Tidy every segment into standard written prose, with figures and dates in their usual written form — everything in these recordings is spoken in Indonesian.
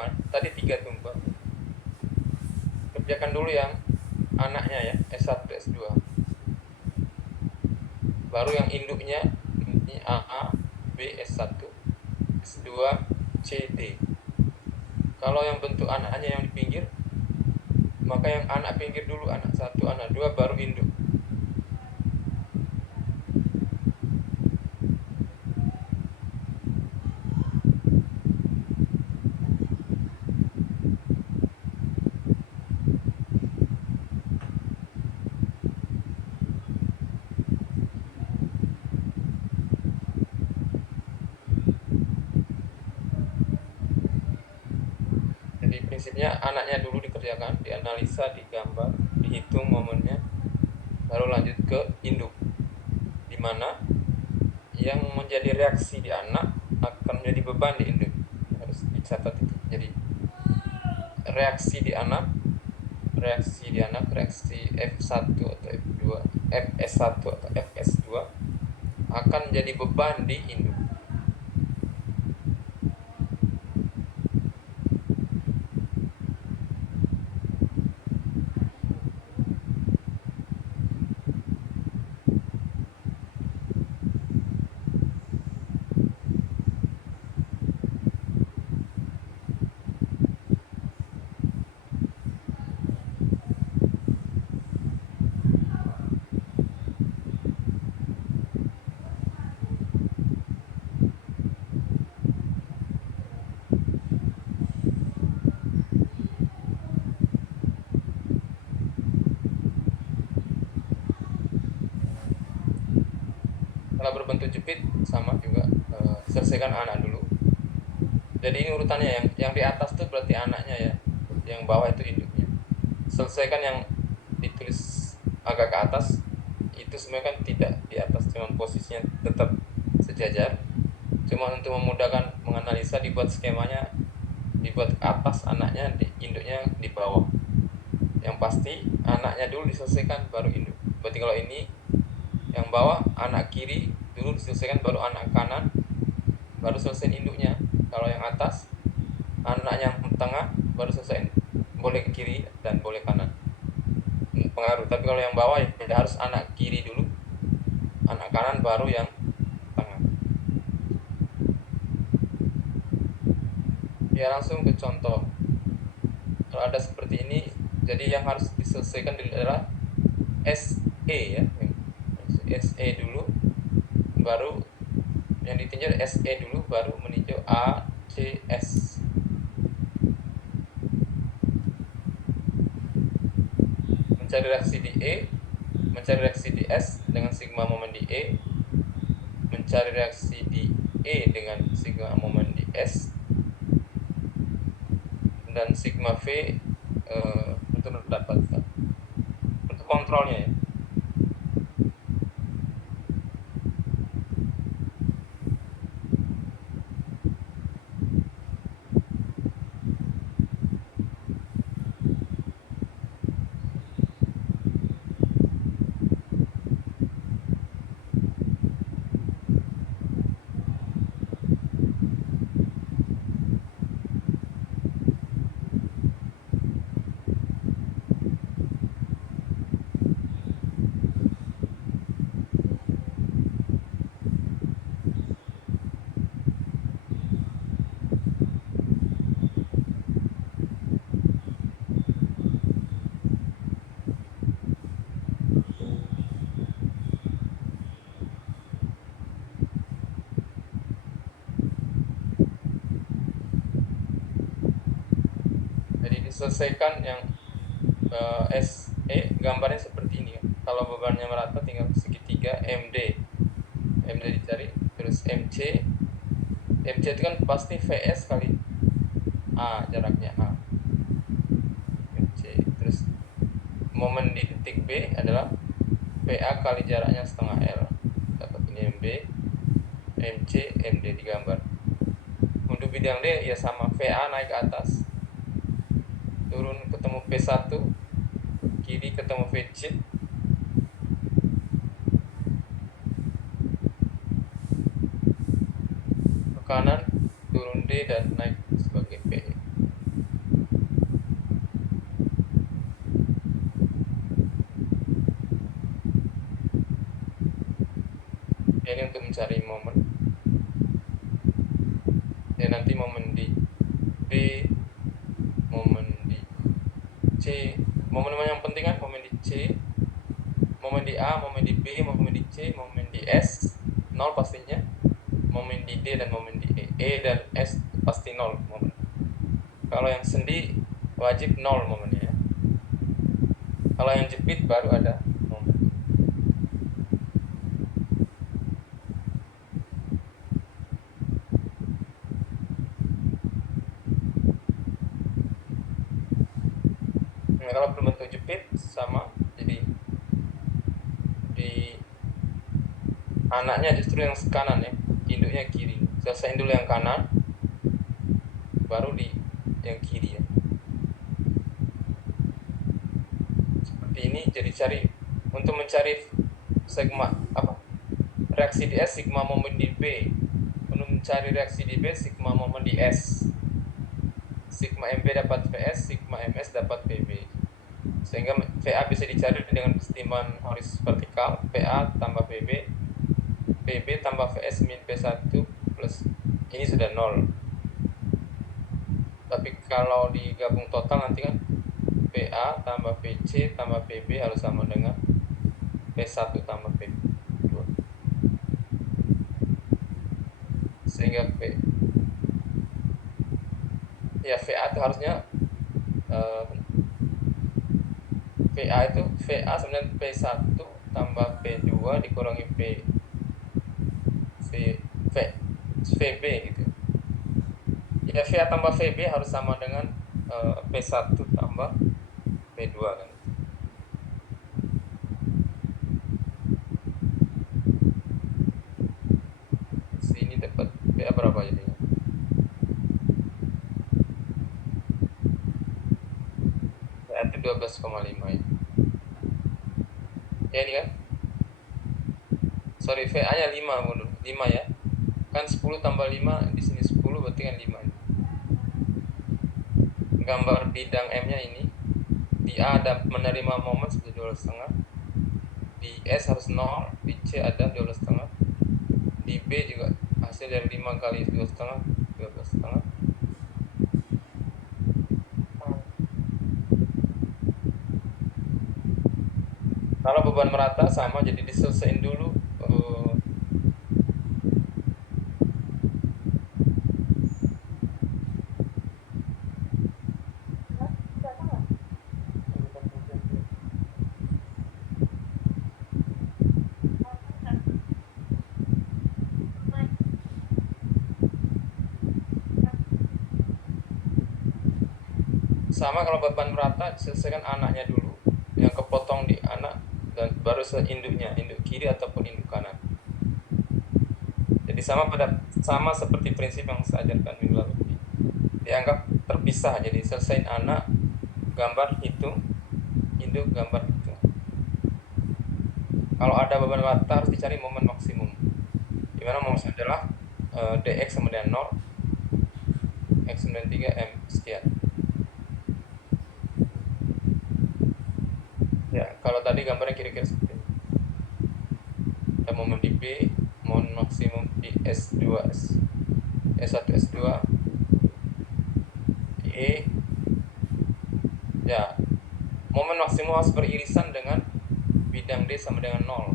kan. Tadi 3 tumpah. Kerjakan dulu yang anaknya ya, S1, S2. Baru yang induknya ini AA, B, S1, S2, C, D. Kalau yang bentuk anaknya yang di pinggir, maka yang anak pinggir dulu, anak 1, anak 2, baru induk. Jadi prinsipnya anaknya dulu dikerjakan, dianalisa, digambar, dihitung momennya, baru lanjut ke induk, dimana yang menjadi reaksi di anak akan menjadi beban di induk. Harus dicatat itu. Jadi reaksi di anak, reaksi F1 atau F2, FS1 atau FS2 akan menjadi beban di induk. Kalau berbentuk jepit sama juga, selesaikan anak dulu. Jadi ini urutannya, yang di atas tuh berarti anaknya ya, yang bawah itu induknya. Selesaikan yang ditulis agak ke atas, itu sebenarnya kan tidak di atas, cuman posisinya tetap sejajar. Cuma untuk memudahkan menganalisa, dibuat skemanya, dibuat ke atas anaknya, di induknya di bawah. Yang pasti anaknya dulu diselesaikan baru induk. Berarti kalau ini yang bawah anak kiri dulu diselesaikan baru anak kanan, baru selesai induknya. Kalau yang atas anak yang tengah baru selesai, boleh kiri dan boleh kanan, pengaruh. Tapi kalau yang bawah ya harus anak kiri dulu, anak kanan baru yang tengah. Ya langsung ke contoh. Kalau ada seperti ini, jadi yang harus diselesaikan adalah SE ya, SE dulu, baru yang ditinjau SE dulu, baru meninjau A, C, S. Mencari reaksi di E, mencari reaksi di S dengan sigma momen di E, mencari reaksi di E dengan sigma momen di S, dan sigma V untuk mendapatkan, untuk kontrolnya ya. Jadi diselesaikan yang SE, gambarnya seperti ini ya. Kalau bebannya merata tinggal segitiga MD dicari, terus MC itu kan pasti VS kali A, jaraknya A, MC. Terus momen di titik B adalah PA kali jaraknya setengah L, dapat ini MB, MC, MD digambar. Untuk bidang D ya sama, VA naik ke atas, turun ketemu P1, kiri ketemu VC, ke kanan turun D dan naik sebagai P. untuk mencari momen ya, nanti momen di B, momen di C, momen yang penting kan momen di C, momen di A, momen di B, momen di C, momen di S 0 pastinya, momen di D dan momen di E dan S pasti 0 momen. Kalau yang sendi wajib 0 momennya ya. Kalau yang jepit baru ada momen. Nah, kalau berbentuk jepit sama, jadi di anaknya justru yang kanan ya, induknya kiri. Selesai dulu yang kanan, baru di yang kiri ya. Seperti ini. Jadi cari untuk mencari sigma apa reaksi di S, sigma momen di B. Untuk mencari reaksi di B, sigma momen di S. Sigma MB dapat VS, sigma MS dapat PB. Sehingga VA bisa dicari dengan kesetimbangan horizontal vertikal, PA tambah PB, PB tambah VS min P1 plus ini sudah 0. Tapi kalau digabung total nanti kan PA tambah PC tambah PB harus sama dengan P1 tambah P2. Sehingga VA itu harusnya VA itu VA sebenarnya P1 tambah P2 dikurangi VB gitu. Ya VA tambah VB harus sama dengan P1 tambah P2 kan. Sini dapat VA berapa jadinya? VA itu 12,5 ya. Ya ini kan? Sorry, VA nya 5 mundur. 5 ya. Kan 10 tambah 5 di sini 10 berarti kan 5. Gambar bidang M nya ini. Di A ada menerima momen 12,5. Di S harus 0, di C ada 12,5. Di B juga hasil dari 5 kali 12,5, 12,5. Kalau beban merata sama, jadi diselesaikan dulu sama. Kalau beban merata selesaikan anaknya dulu, yang kepotong di anak, dan baru seinduknya, induk kiri ataupun induk kanan. Jadi sama seperti prinsip yang saya ajarkan minggu lalu. Dianggap terpisah, jadi selesai anak, gambar hitung, induk gambar hitung. Kalau ada beban merata harus dicari momen maksimum, dimana momen adalah dx sama dengan 0, x 93 m sekian. Ya, kalau tadi gambarnya kira-kira seperti ini. Ada momen di B, momen maksimum di S2, S1, S2, di E. Ya, momen maksimum harus beririsan dengan bidang D sama dengan 0.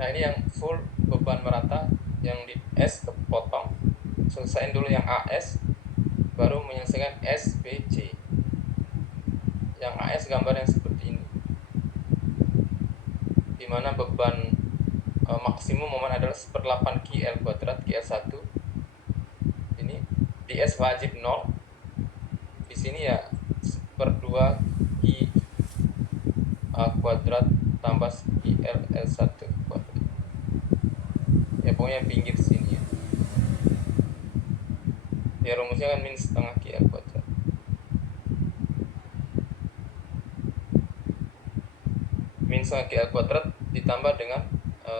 Nah, ini yang full beban merata, yang di S kepotong. Selesaiin dulu yang AS, baru menyelesaikan SBC. Yang AS gambar yang seperti ini, dimana beban maksimum momen adalah 1/8 Q L kuadrat QL1. Ini ds wajib 0. Di sini ya 1/2 I A kuadrat tambah IL L1 kuadrat. Ya pokoknya pinggir sini ya. Ya rumusnya kan min setengah QL kuadrat. Min setengah QL kuadrat ditambah dengan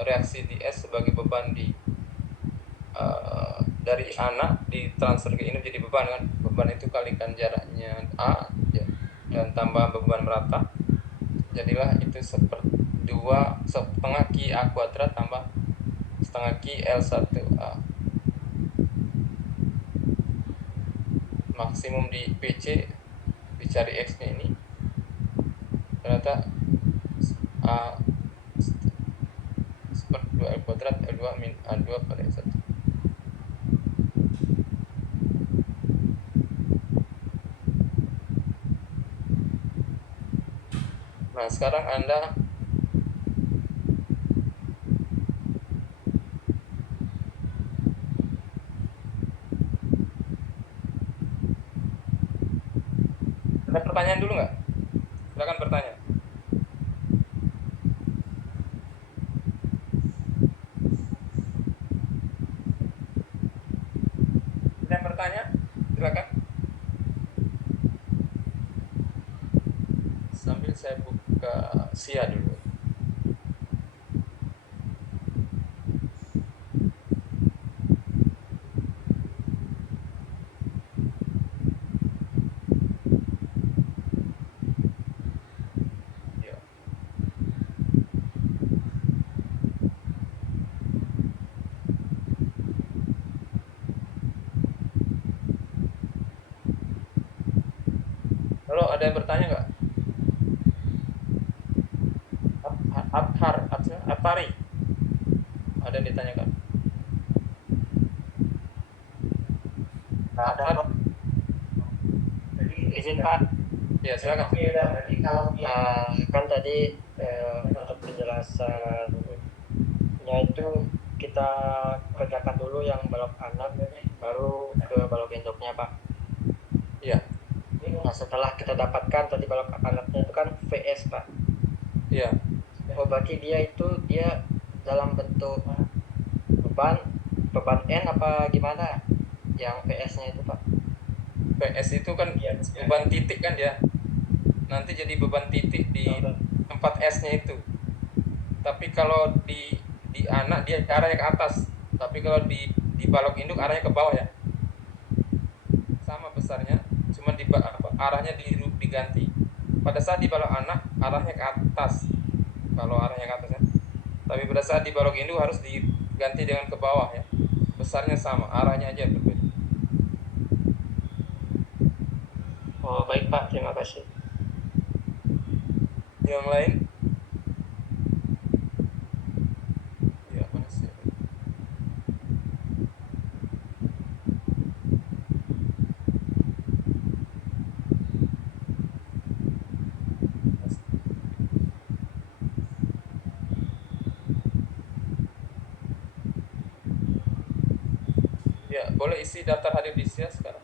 reaksi ds sebagai beban dari anak ditransfer ke induk jadi beban kan. Beban itu kalikan jaraknya A ya, dan tambah beban merata. Jadilah itu 1/2 Q A kuadrat tambah setengah Q L1A. Maksimum di PC dicari X nya ini ternyata A 1/2 L kuadrat L2 min A2 pada L1. Nah sekarang Anda ada pertanyaan dulu nggak? Silakan bertanya. Ada yang bertanya? Silakan. Sambil saya buka SIA dulu. Ya. Lalu ada yang bertanya nggak? Atari. Ada yang ditanyakan? Ada Pak. Jadi izin Pak. Ya silakan. Jadi kalau kan tadi untuk penjelasannya itu kita kerjakan dulu yang balok anak, baru ke balok induknya Pak. Iya. Nah setelah kita dapatkan tadi balok anaknya itu kan VS Pak. Iya. Oh berarti dia dalam bentuk beban N apa gimana? Yang VS-nya itu Pak? PS itu kan beban titik kan dia. Nanti jadi beban titik di tempat S-nya itu. Tapi kalau di anak dia arahnya ke atas. Tapi kalau di balok induk arahnya ke bawah ya. Sama besarnya, cuma arahnya diganti. Pada saat di balok anak arahnya ke atas. Kalau arahnya ke atas ya. Tapi pada saat di balok induk harus diganti dengan ke bawah ya. Besarnya sama, arahnya aja berbeda. Oh baik Pak, terima kasih. Yang lain? Ya, mana sih? Ya, boleh isi daftar hadir di SIA sekarang.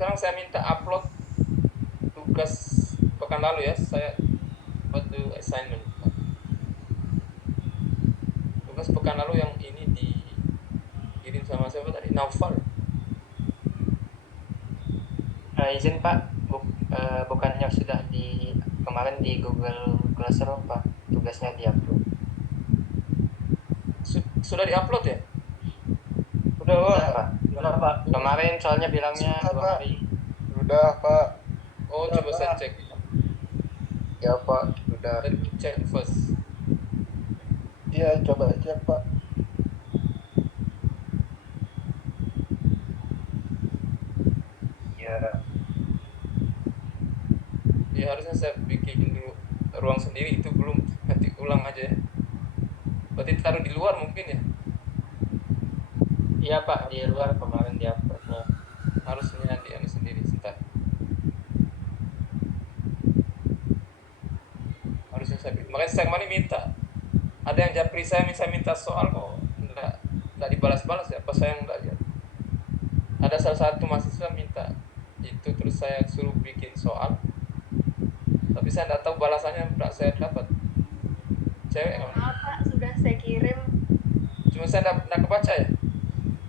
sekarang saya minta upload tugas pekan lalu ya, saya buat the assignment. Tugas pekan lalu yang ini dikirim sama siapa tadi? Naufal. Izin Pak, bukannya sudah kemarin di Google Classroom Pak, tugasnya diupload. Sudah diupload ya? Udah Pak. Pak. Udah Pak. Kemarin soalnya bilangnya Sudah, 2 Pak. hari. Udah Pak. Oh, Udah, coba Pak. saya cek. Ya Pak, udah. Let me check first. Iya, coba cek Pak. Ya. Ya harusnya saya bikin dulu ruang sendiri, itu belum, nanti ulang aja ya. Berarti taruh di luar mungkin ya? Iya Pak, di luar kemarin diuploadnya. Harusnya di anu sendiri, sebentar. Harusnya makanya saya kemarin minta, ada yang japri saya minta soal kok enggak dibalas-balas ya, apa saya yang enggak lihat. Ada salah satu mahasiswa minta itu, terus saya suruh bikin soal, tapi saya enggak tahu balasannya enggak saya dapat. Cewek kan? Maaf Pak, sudah saya kirim. Cuma saya enggak kebaca ya.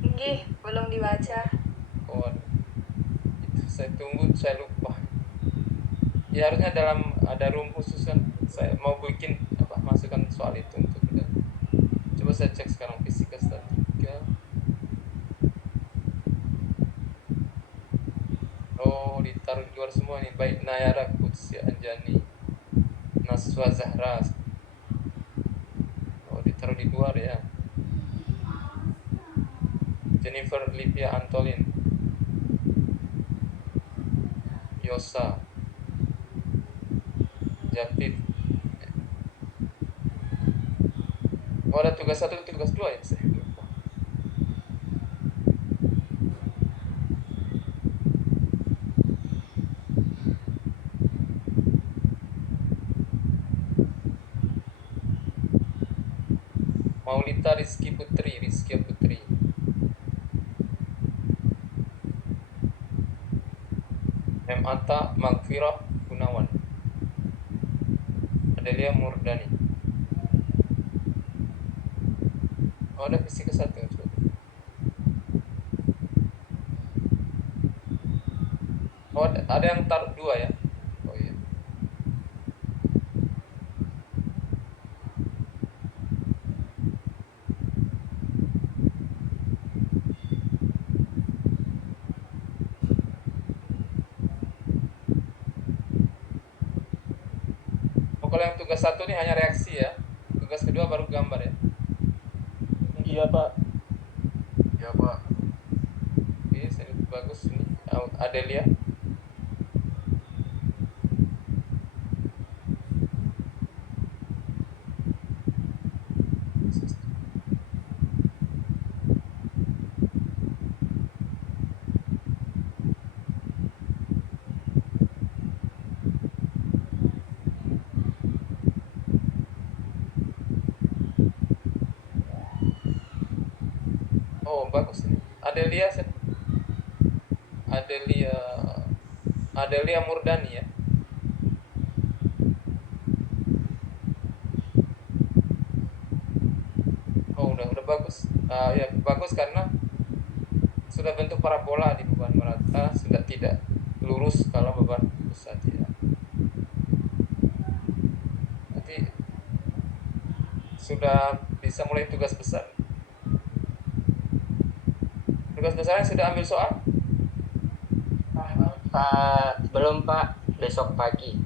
Nggih, belum dibaca. Oh, itu saya tunggu, saya lupa. Ya harusnya ada room khusus kan, saya mau bikin masukkan soal itu untuk kita. Coba saya cek sekarang fisika statika. Oh, ditaruh di luar semua nih, baik Nayara Kutsi Anjani, Naswa Zahra. Oh, ditaruh di luar ya. Jennifer Livia Antolin, Yosa, Japit. Oh, ada tugas 1, tugas 2 ya, saya lupa. Maulita Rizkia Putri. M. Atta Magfirah Gunawan. Adelia Murdani. Oh, ada fisika 1. Oh, ada yang taruh 2 ya. Oh iya. Oh, kalau yang tugas 1 ini hanya reaksi ya. Tugas kedua baru gambar ya. Iya Pak. Ya Pak. Oke, bagus ini. Adelia. Oh, bagus ini. Adelia Murdani ya. Oh, udah bagus. Ya bagus karena sudah bentuk parabola di beban merata, sudah tidak lurus kalau beban pusat ya. Nanti sudah bisa mulai tugas besar. Tugas besarnya sudah ambil soal? Belum Pak, besok pagi.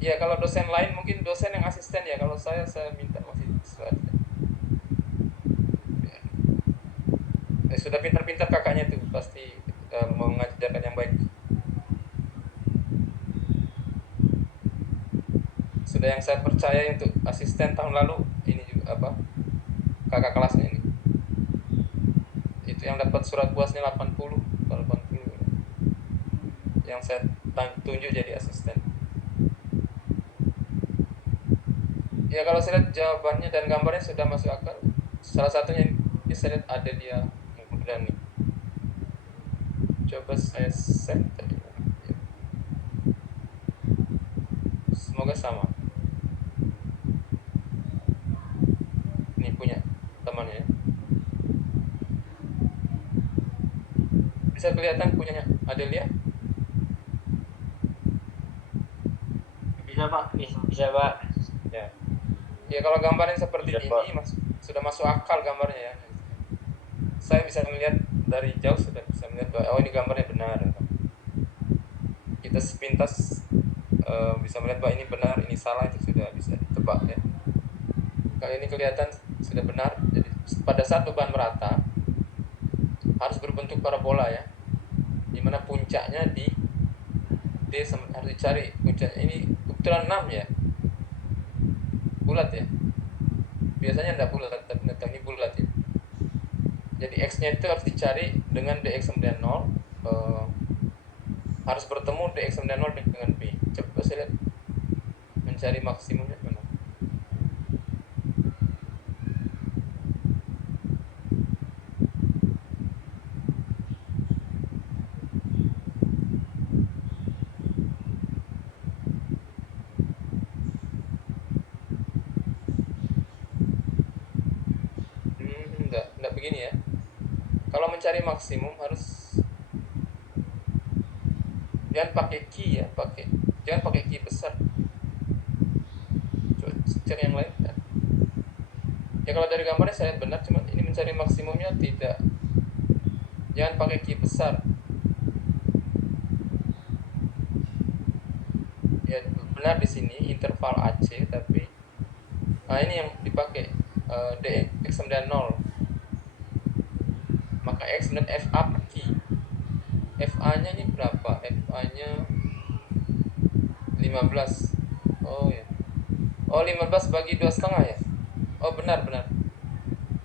Ya kalau dosen lain mungkin dosen yang asisten ya, kalau saya minta mahasiswa. Sudah pintar-pintar kakaknya tuh, pasti mau mengajarkan yang baik. Sudah yang saya percaya untuk asisten tahun lalu, ini juga kakak kelasnya ini. Itu yang dapat surat puasnya 80, yang saya tunjuk jadi asisten. Ya kalau saya lihat jawabannya dan gambarnya sudah masuk akal. Salah satunya ini saya lihat Adelia Murdani. Coba saya set tadi. Ya. Semoga sama. Ini punya temannya. Bisa kelihatan punyanya Adelia? Bisa Pak, bisa Pak. Ya. Ya kalau gambarnya seperti Iya, ini Pak. sudah masuk akal gambarnya ya. Saya bisa melihat dari jauh, sudah bisa melihat bahwa oh ini gambarnya benar. Kita sepintas bisa melihat bahwa ini benar, ini salah, itu sudah bisa ditebak ya. Kali ini kelihatan sudah benar. Jadi pada saat beban merata harus berbentuk parabola ya, dimana puncaknya di D, harus dicari puncaknya. Ini kebetulan 6 ya, bulat ya, biasanya tidak bulat tapi ini bulat ya. Jadi X nya itu harus dicari dengan dx sama 0, harus bertemu dx sama 0 dengan B. Coba saya lihat mencari maksimumnya mana. Enggak begini ya. Kalau mencari maksimum harus jangan pakai key ya, jangan pakai key besar. Coba cek yang lain ya. Ya kalau dari gambarnya saya lihat benar, cuma ini mencari maksimumnya tidak. Jangan pakai key besar. Ya benar di sini interval AC, tapi ini yang dipakai dx sama 0. Maka X dan FA per key. FA nya ini berapa? FA nya 15. Oh ya. Oh 15 bagi 2,5 ya. Oh benar.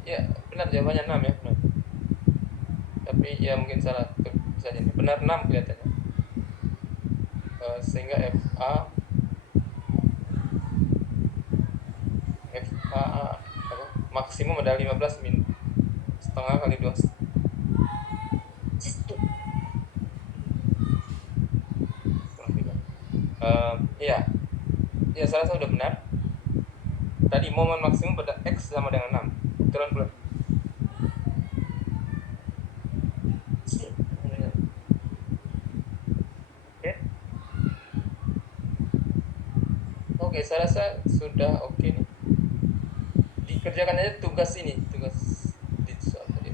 Ya benar, jawabannya 6 ya, benar. Tapi ya mungkin salah saja. Benar 6 kelihatannya. Sehingga FA apa, maksimum adalah 15 min setengah kali 2. Iya. Ya saya rasa sudah benar. Tadi momen maksimum pada X sama dengan 6. Betulan pula. Oke, saya rasa sudah oke nih. Dikerjakan aja tugas ini, tugas di soal tadi.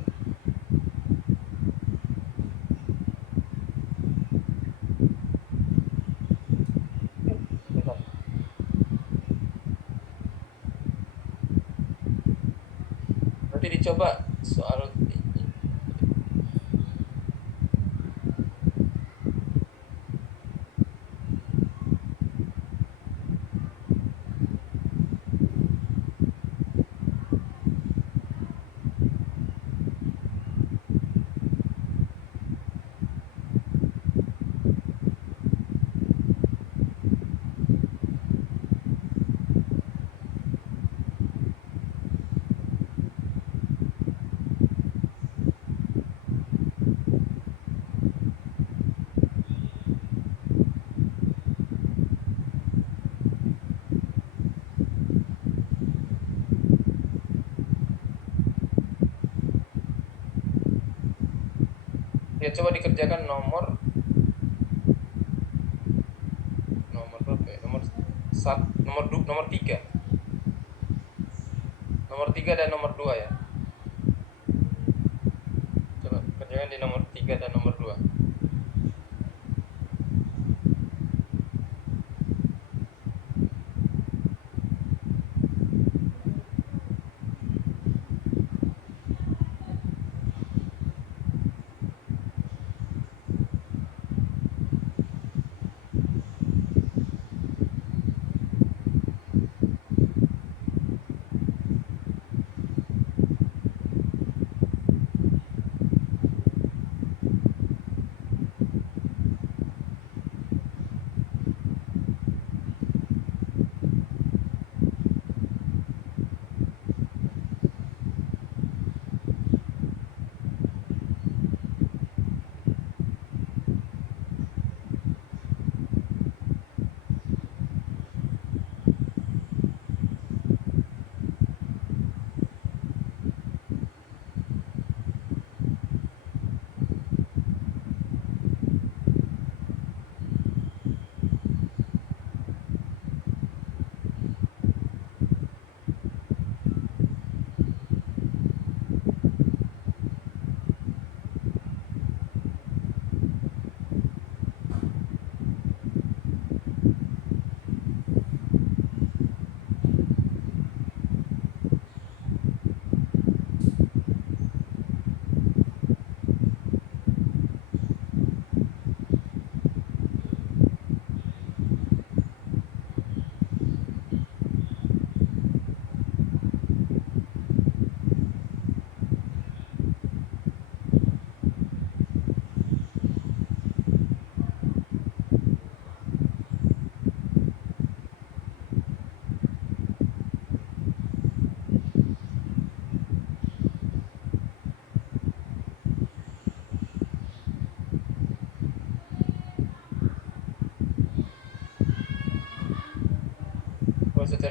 Nanti dicoba soal ini. Ya coba dikerjakan nomor berapa ya? Nomor 3. Nomor 3 dan nomor 2 ya. Coba kerjakan di nomor 3 dan nomor 2.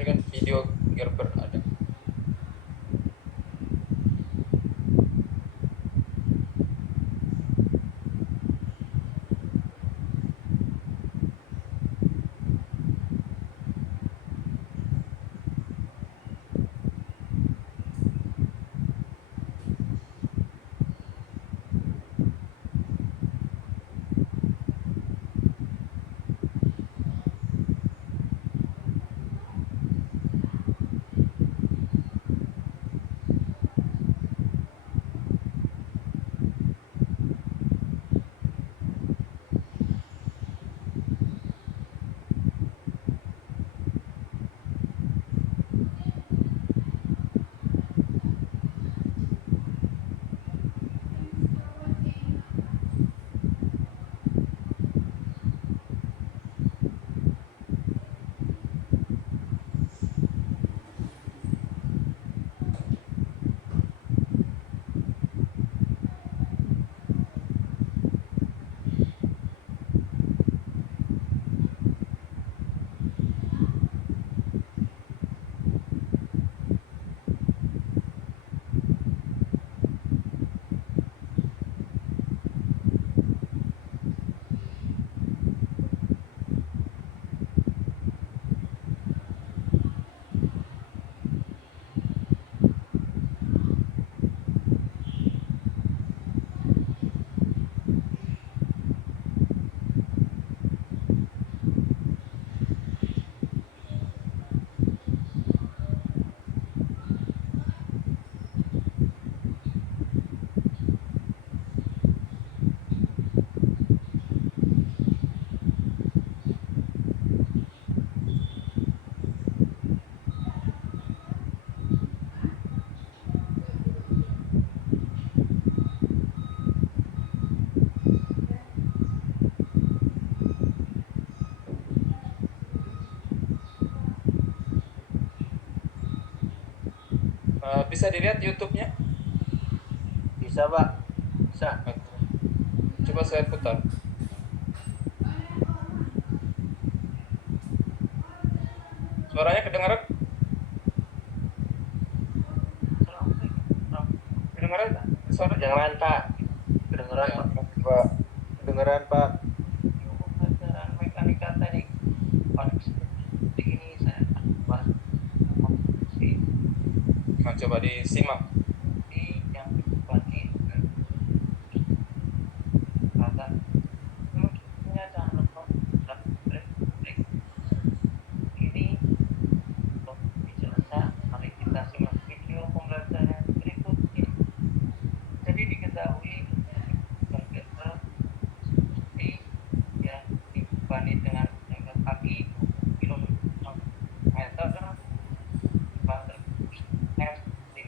kan video Gerber ada. Bisa dilihat YouTube-nya. Bisa Pak, bisa. Coba saya putar. Suaranya kedengaran? Kedengaran? Suara Kedengeran Pak, kedengeran Ya. Pak. Pak. Kedengeran Pak. Pelajaran mekanika tadi paling seperti ini saya bahas si Nah, coba disimak. di yang bagi kata punya jangan lupa break ini untuk bicara. Mari kita simak video pembelajaran berikut ini. Jadi diketahui komputer seperti yang dibanding dengan tenaga kaki kilometer pada S di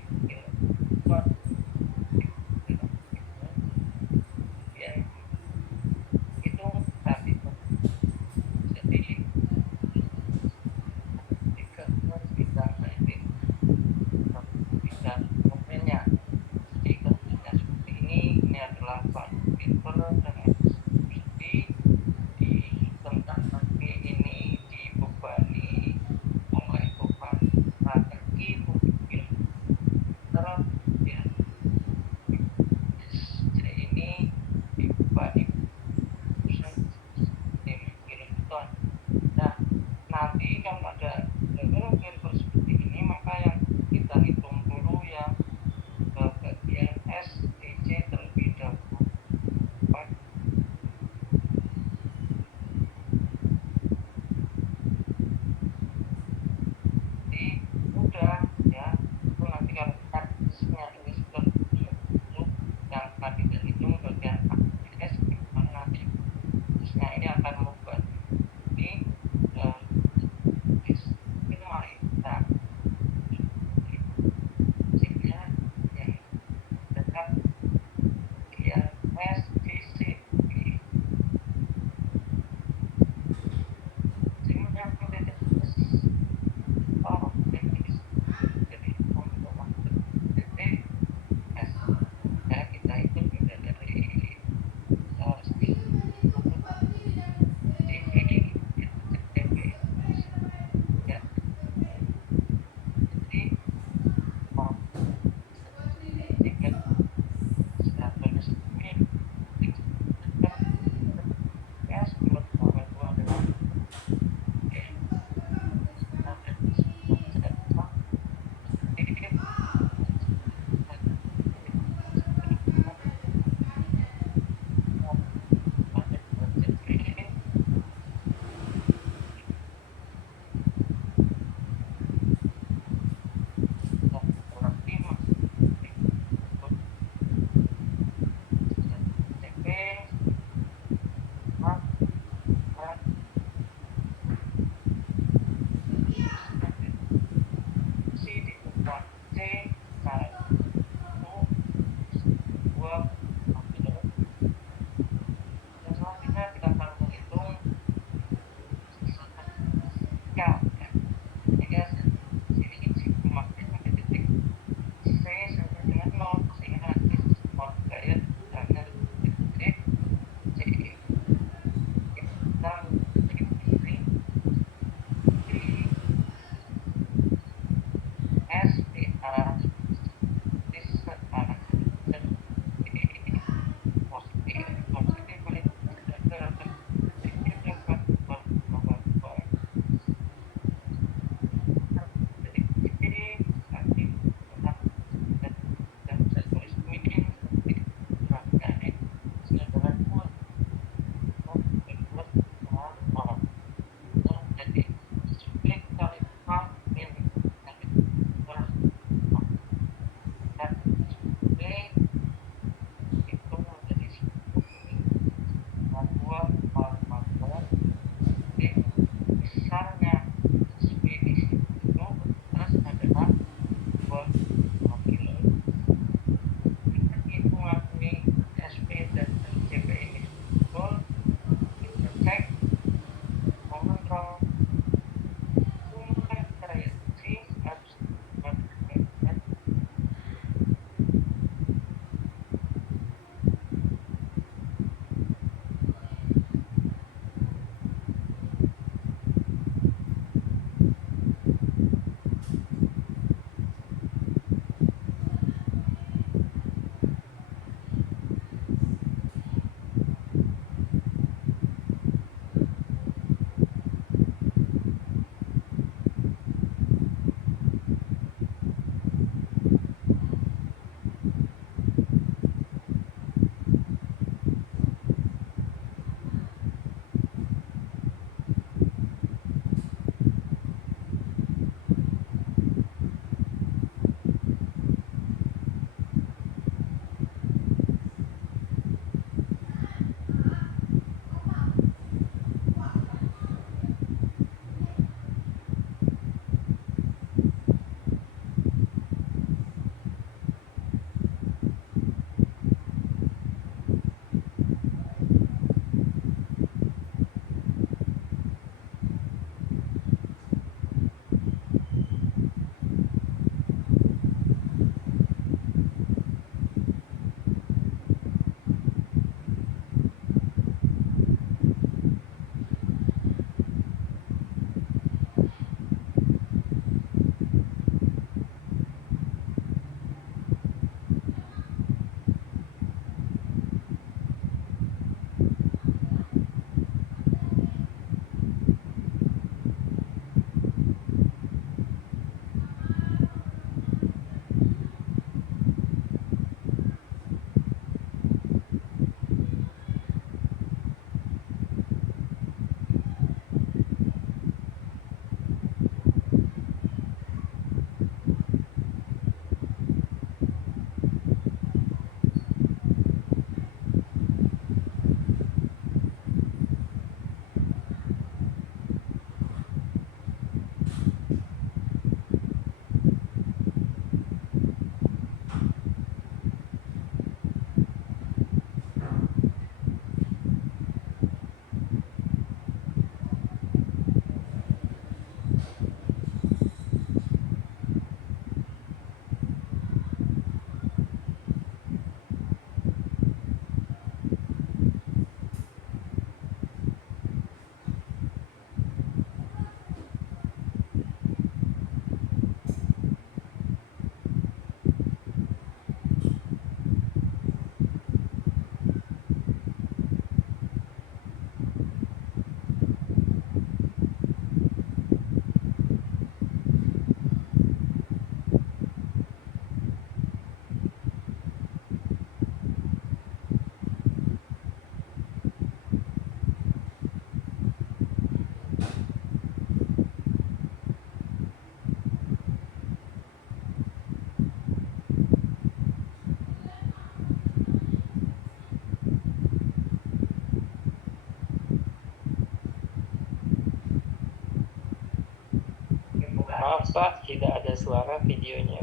Kenapa tidak ada suara videonya?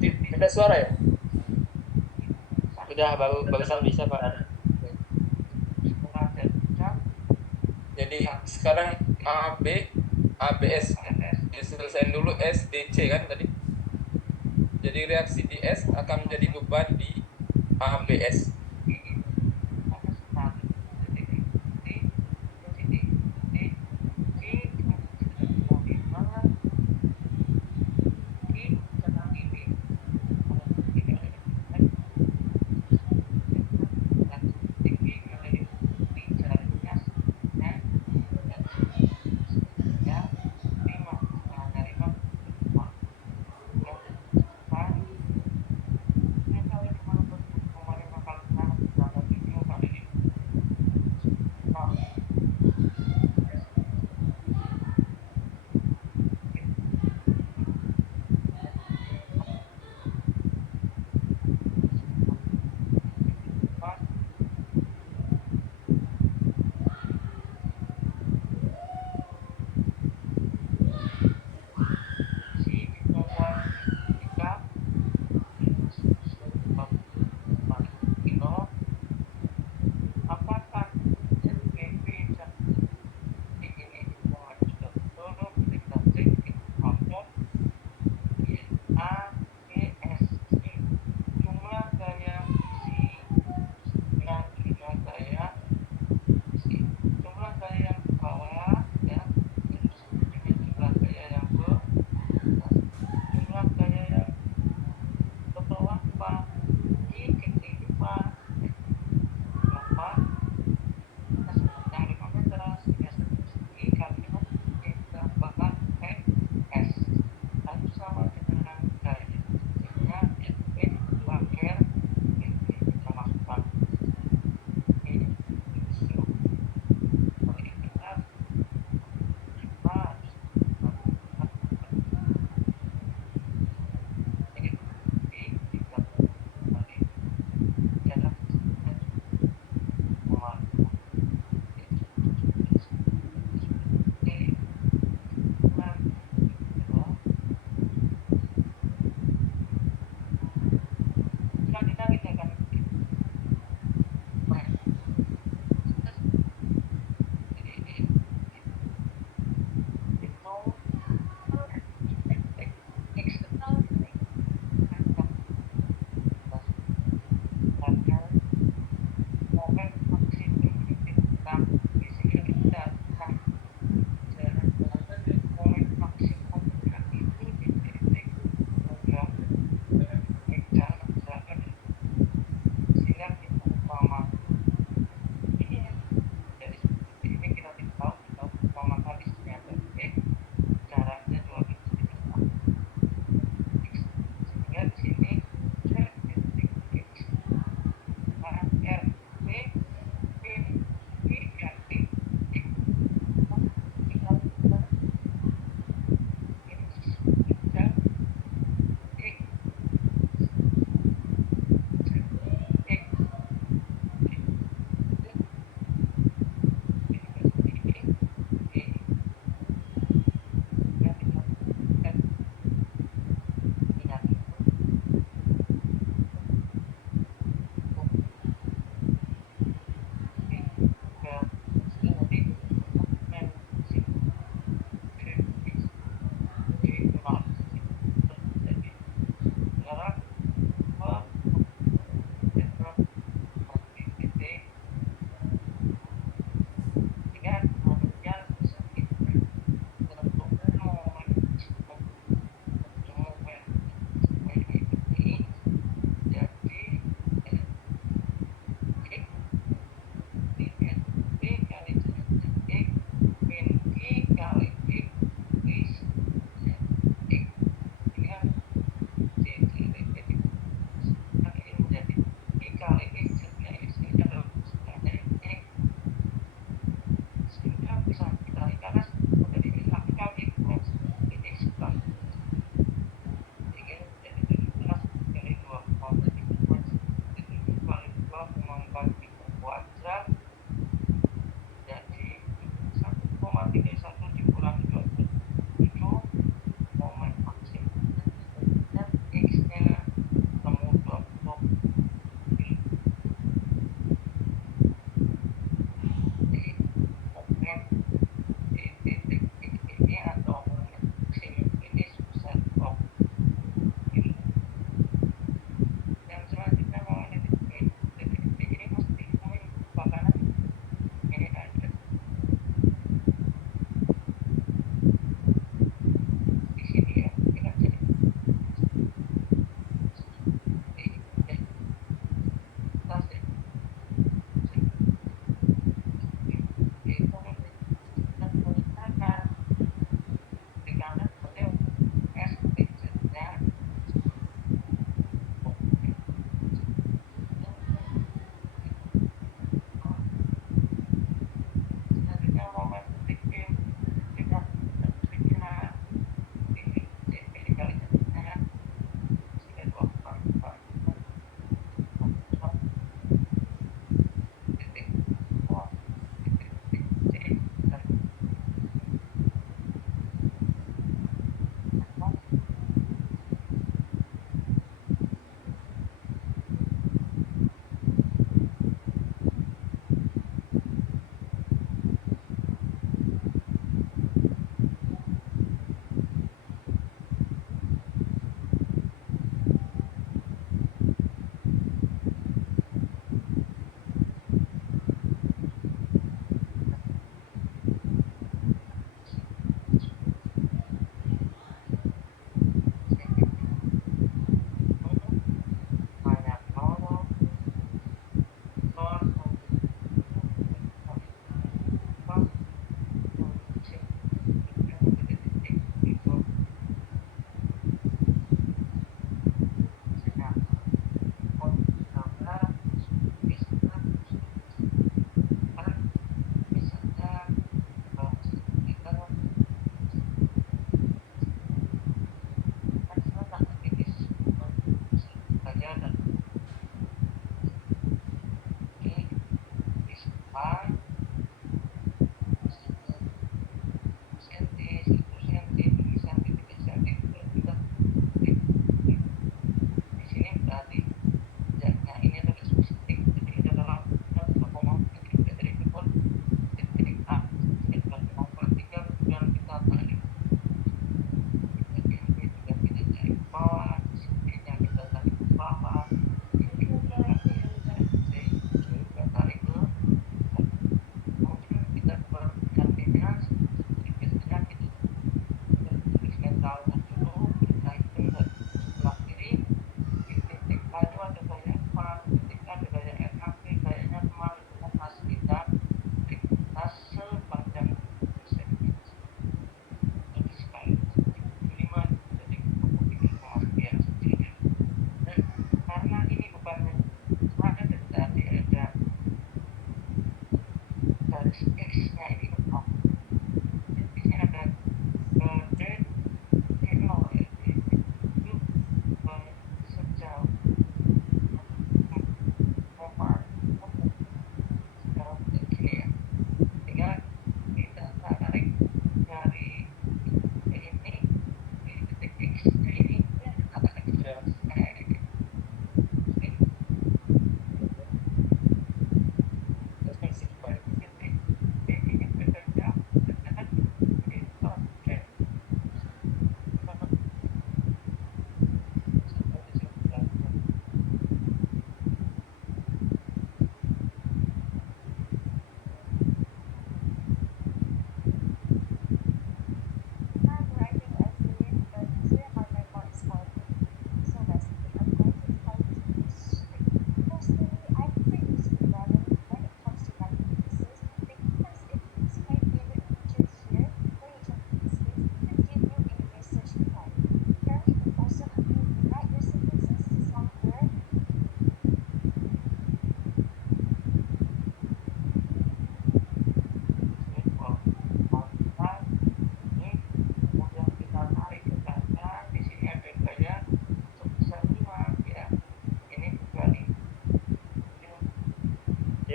Tidak suara ya? Udah barusan bisa Pak. Jadi sekarang ABS diselesaikan dulu SDC kan tadi. Jadi reaksi di S akan menjadi beban di ABS.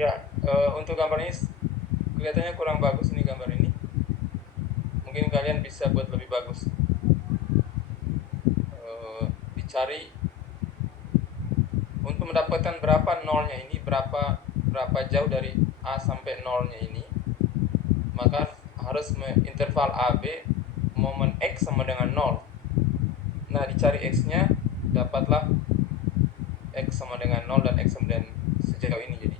Ya, untuk gambar ini kelihatannya kurang bagus ini gambar ini. Mungkin kalian bisa buat lebih bagus. Dicari untuk mendapatkan berapa nolnya ini, berapa jauh dari A sampai nolnya ini, maka harus interval AB momen X sama dengan 0. Nah, dicari X-nya, dapatlah X sama dengan 0 dan X sama dengan sejauh ini. Jadi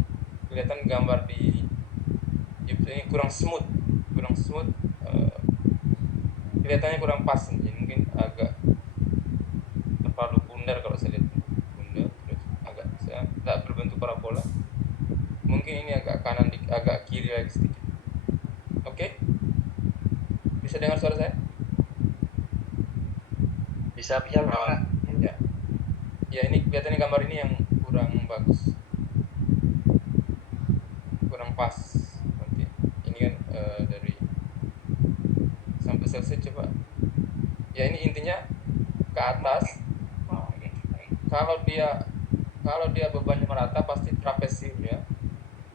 kelihatan gambar di YouTube ini kurang smooth, kelihatannya kurang pas. Jadi mungkin agak terlalu bundar kalau saya lihat, bundar terus agak saya tidak berbentuk parabola. Mungkin ini agak kanan, agak kiri lagi sedikit. Oke, bisa dengar suara saya? Bisa Ya, Pak. Ya, ya ini kelihatannya gambar ini yang kurang bagus, kurang pas. Nanti ini kan dari sampai selesai coba. Ya ini intinya ke atas. Kalau dia bebannya merata pasti trapesium ya.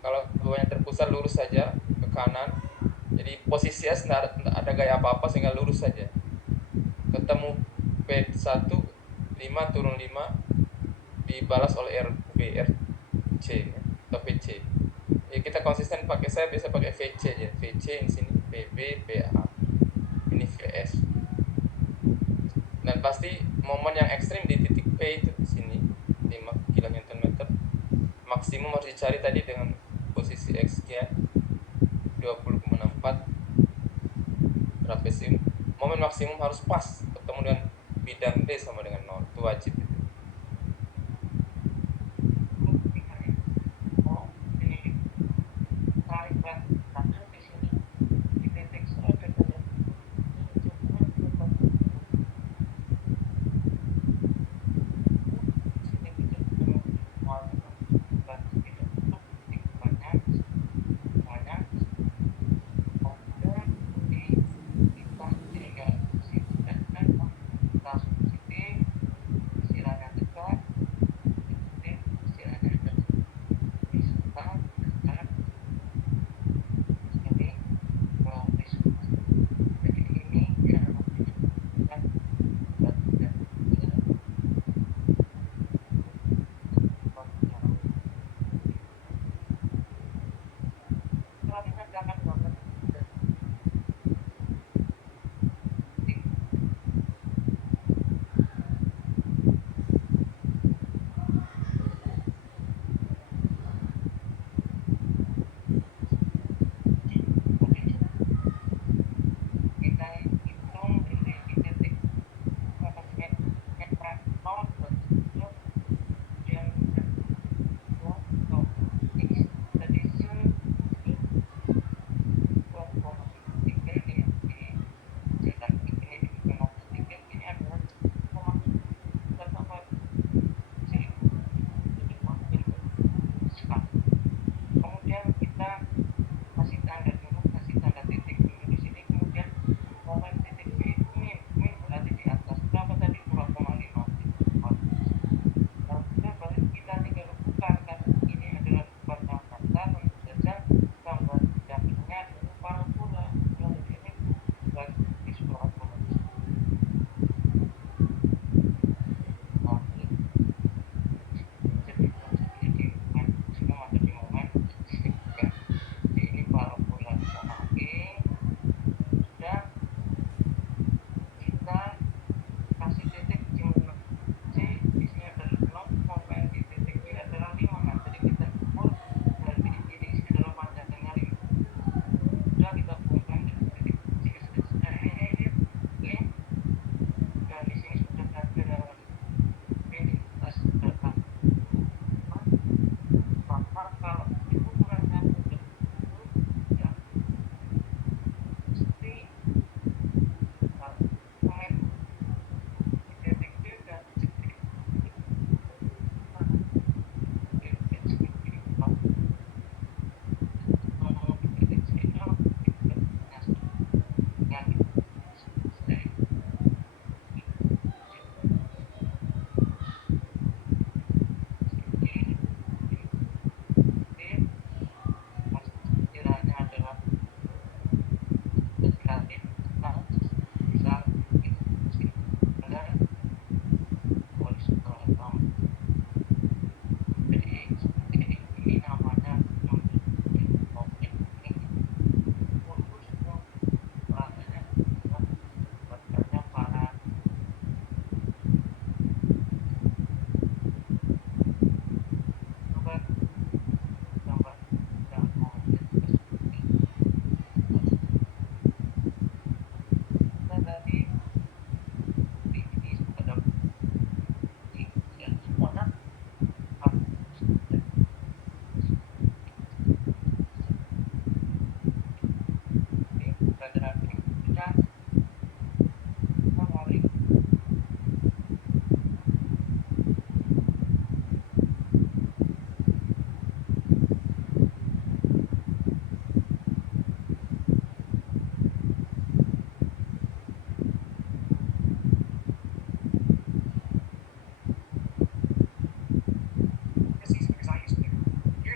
Kalau bebannya terpusat lurus saja ke kanan. Jadi posisi S tidak ada gaya apa-apa sehingga lurus saja. Ketemu P1 5 turun 5 dibalas oleh RC atau VC. Ya, kita konsisten pakai, saya biasa pakai VC aja. VC di sini, PB, PA. Ini VS. Dan pasti momen yang ekstrim di titik P itu di sini 5 kN/m. Maksimum harus dicari tadi dengan posisi X nya 20,64 trapesium. Momen maksimum harus pas ketemu dengan bidang D sama dengan 0. Itu wajib.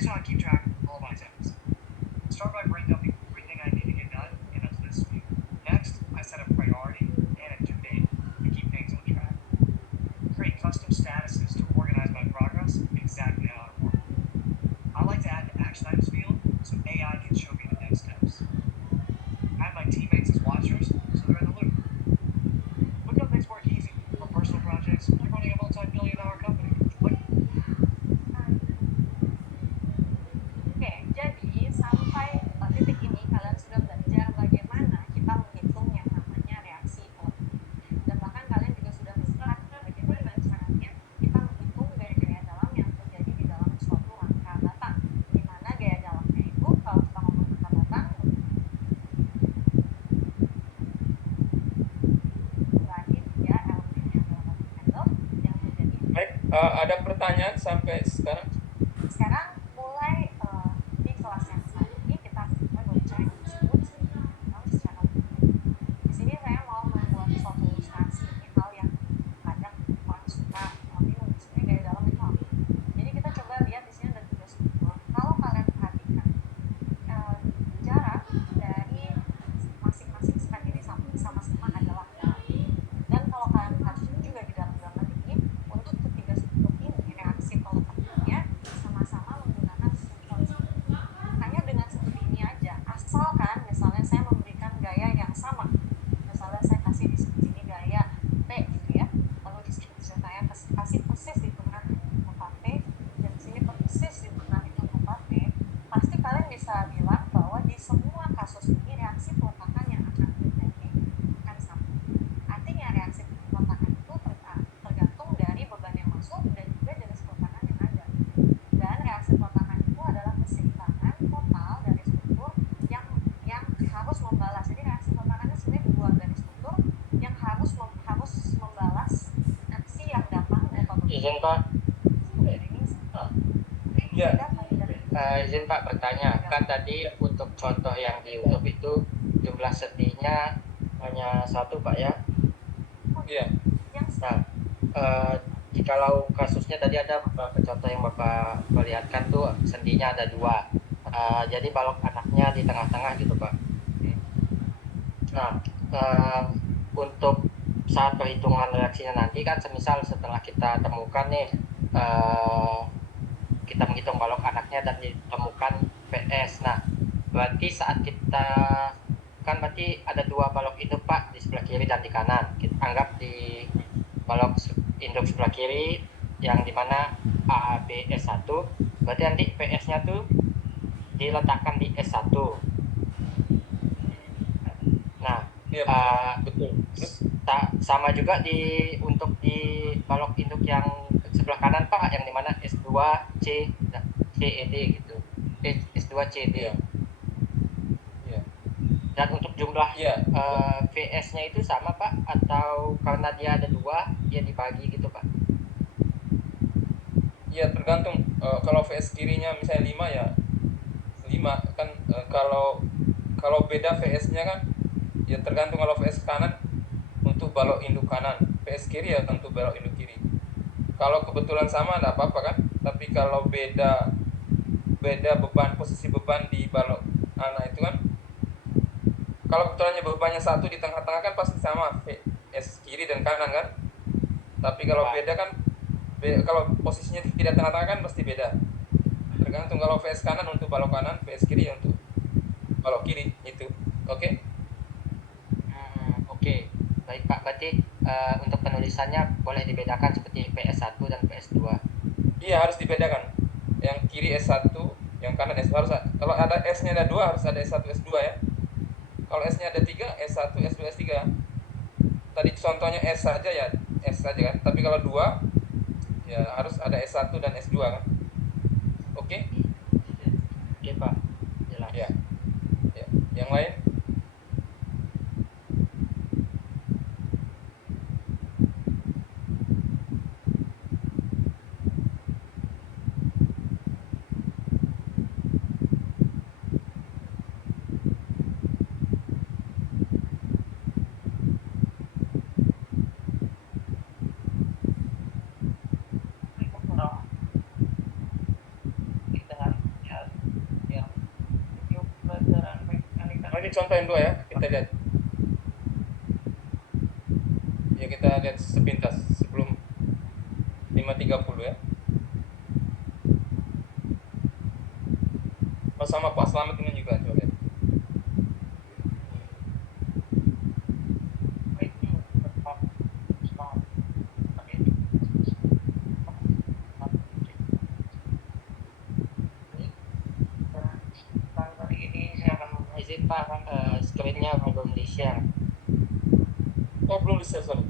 Here's how I keep track of all my tasks. Start by breaking up everything I need to get done into this view. Next, I set a priority and a due date to keep things on track. Create custom statuses to organize my progress exactly how I want. I like to add the action items field so AI can show me the next steps. I have my teammates as watchers so they're in the loop. Look up makes work easy for personal projects like running a multi-billion-dollar company. Like Oke, jadi sampai titik ini kalian sudah belajar bagaimana kita menghitung yang namanya reaksi pola. Dan bahkan kalian juga sudah melihat bagaimana caranya kita menghitung gaya-gaya dalam yang terjadi di dalam suatu rangka batang. Di mana gaya dalamnya itu kalau kita ngomong rangka batang berarti dia elemen yang dalam handle yang menjadi. Baik, ada pertanyaan sampai sekarang? Sekarang mulai di kelas yang saat ini kita akan baca yang disebut secara umum. Di sini saya mau membuat suatu ilustrasi hal yang kadang orang suka bingung sebenarnya gaya dalam itu apa. Jadi kita coba lihat di sini ada 3 struktur. Kalau kalian perhatikan jarak dari masing-masing span ini sama-sama adalah dalam. Dan kalau kalian perhatikan juga di dalam gambar ini, untuk ketiga struktur ini reaksi peletakannya sama-sama menggunakan struktur. Hanya dengan seperti ini aja, asalkan misalnya saya memberikan gaya yang sama, misalnya saya kasih di sini gaya P gitu ya, lalu di sini saya kasih persis hitungan 4P, dan di sini persis hitungan 4P, pasti kalian bisa bilang bahwa di semua kasus ini reaksi peletakan yang akan terjadi akan sama. Artinya reaksi peletakan itu tergantung dari beban yang masuk dan juga jenis peletakan yang ada. Dan reaksi peletakan itu adalah keseimbangan total dari struktur yang harus membalas. Jadi reaksi peletakannya sebenarnya 2 dari struktur yang harus membalas aksi yang datang atau Izin Pak. Ya. Izin Pak bertanya, kan tadi untuk contoh yang di YouTube itu jumlah setinya hanya 1 Pak ya. Iya. Nah, jikalau kasusnya tadi ada beberapa contoh yang Bapak perlihatkan tuh sendinya ada 2. Jadi balok anaknya di tengah-tengah gitu Pak. Nah, untuk saat perhitungan reaksinya nanti kan semisal setelah kita temukan nih kita menghitung balok anaknya dan ditemukan PS. Nah, berarti saat kita kan berarti ada 2 balok induk Pak di sebelah kiri dan di kanan. Kita anggap di balok induk sebelah kiri yang dimana A, B, S1, berarti nanti PS-nya tuh diletakkan di S1. Nah, Iya, betul. sama juga untuk di balok induk yang sebelah kanan Pak, yang dimana S2 C CED gitu, S2 CD. Iya. Dan untuk jumlah Iya. VS-nya itu sama Pak, atau karena dia ada 2 dia dibagi gitu Pak? Iya, tergantung. Kalau VS kirinya misalnya 5 ya 5 kan. Kalau beda VS-nya kan ya tergantung. Kalau VS kanan untuk balok induk kanan, VS kiri ya untuk balok induk kiri. Kalau kebetulan sama enggak apa-apa kan, tapi kalau beda beban, posisi beban di balok anak itu kan, kalau kebetulannya bebannya 1 di tengah-tengah kan pasti sama VS kiri dan kanan kan. Tapi kalau beda kan, kalau posisinya tidak tengah-tengah kan pasti beda. Tergantung. Kalau VS kanan untuk balok kanan, VS kiri untuk balok kiri itu. Oke? Oke. Baik Pak, berarti untuk penulisannya boleh dibedakan seperti PS1 dan PS2. Iya, harus dibedakan. Yang kiri S1, yang kanan S2 harus. Kalau ada S-nya ada 2 harus ada S1 S2 ya. Kalau S-nya ada 3, S1 S2 S3. Tadi contohnya S saja ya, S saja kan. Tapi kalau 2 ya harus ada S1 dan S2 kan. Oke? Oke Pak, jelas. Ya. Ya. Yang lain? Ini contoh yang dua ya, kita lihat. Ya kita lihat sepintas sebelum 5.30 ya. Oh, sama Pak Slamet ini juga coba lihat. Izin Pak, screennya belum di share. Oh, belum di-share, sorry.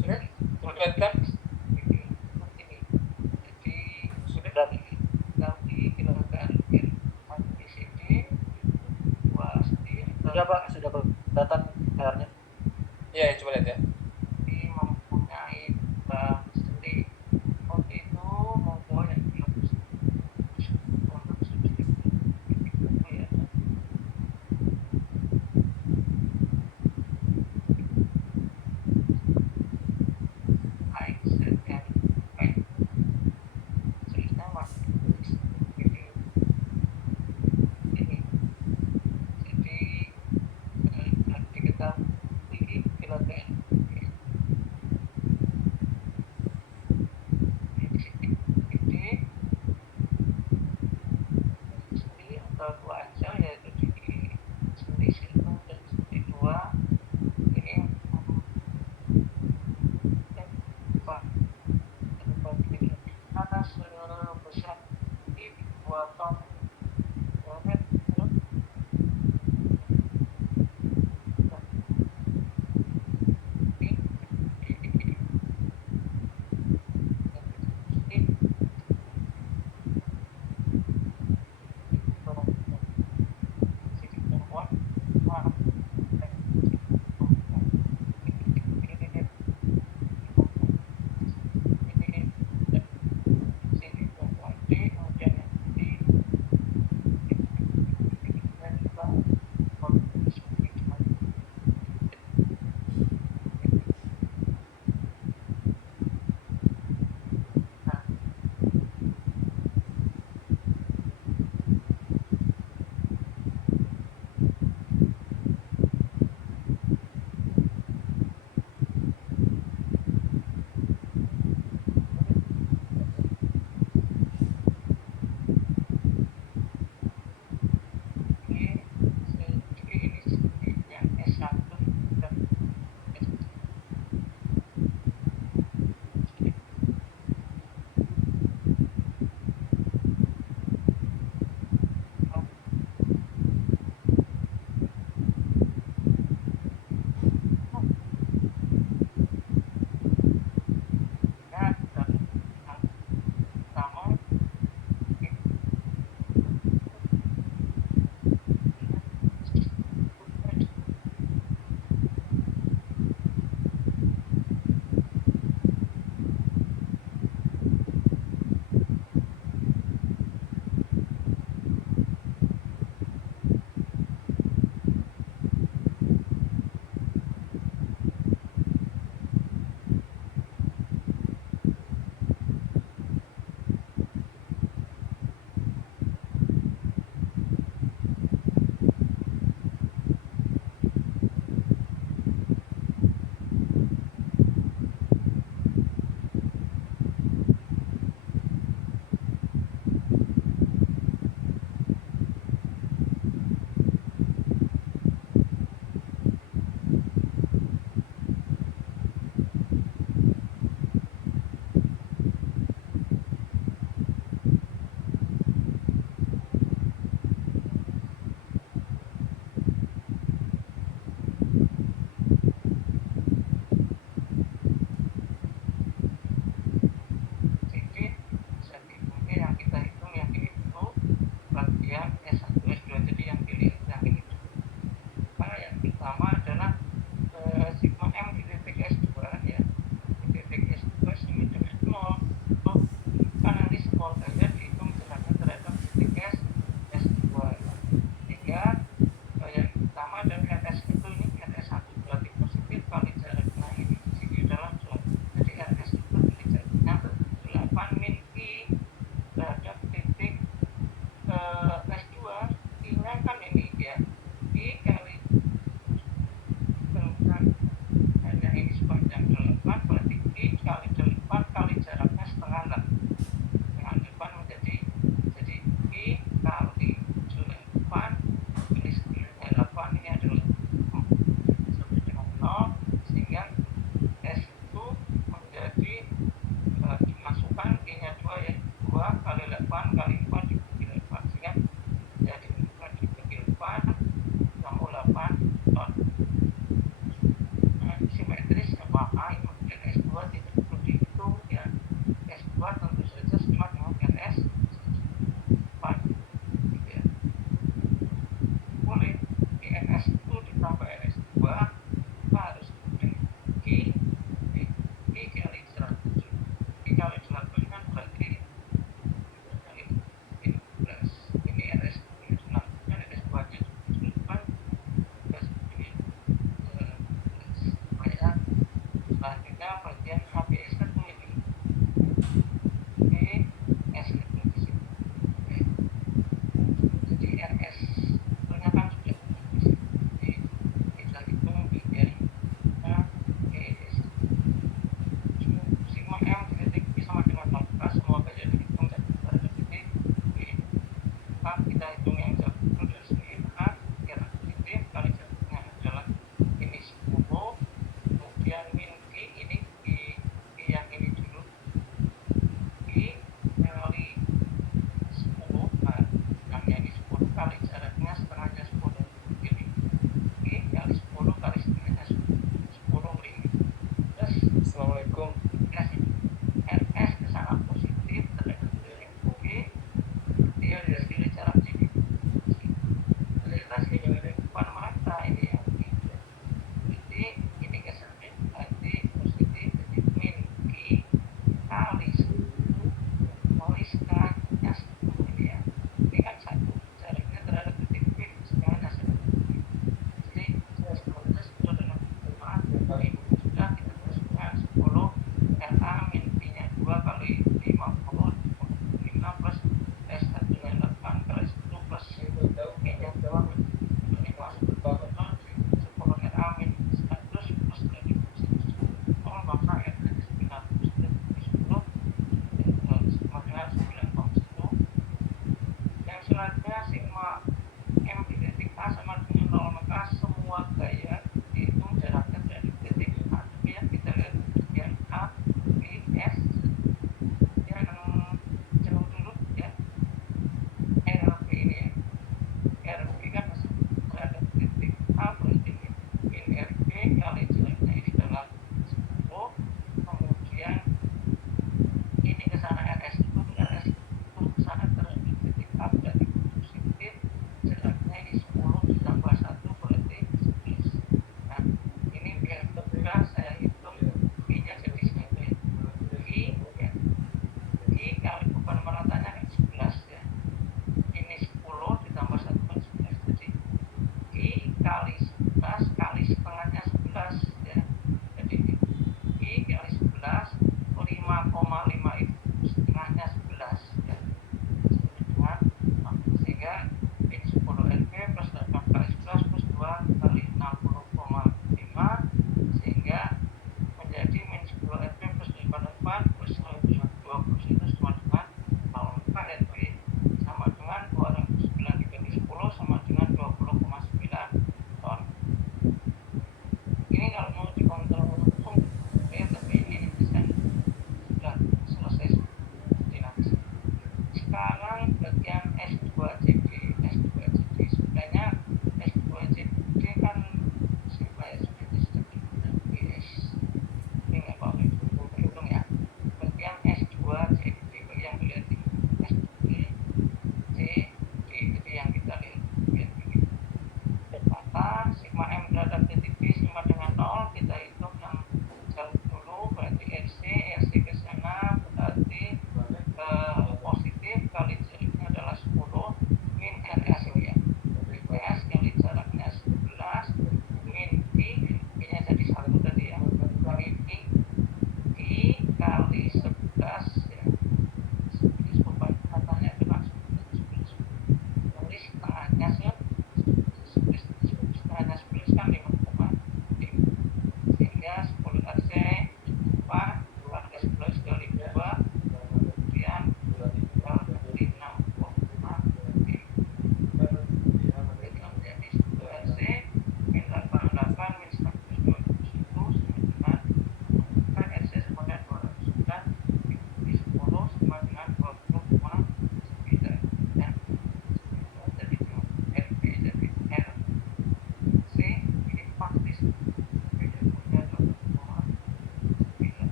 Sudah? Terlihat? Sudah? Sudah Pak, sudah kelihatan layarnya. Iya, coba lihat ya.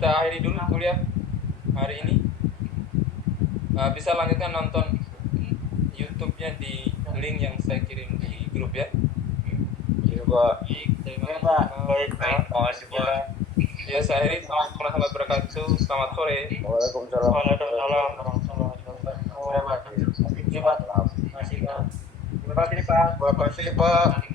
kita akhiri dulu kuliah hari ini. Bisa lanjutkan nonton YouTube-nya di link yang saya kirim di grup ya. Iya Pak. Terima Oke kasih. Pak. Baik, makasih Pak. Ya, saya akhiri. Assalamualaikum warahmatullahi wabarakatuh. Selamat sore. Waalaikumsalam. Waalaikumsalam warahmatullahi wabarakatuh. Oke Pak. Terima kasih Pak. Terima kasih Pak. Terima kasih Pak.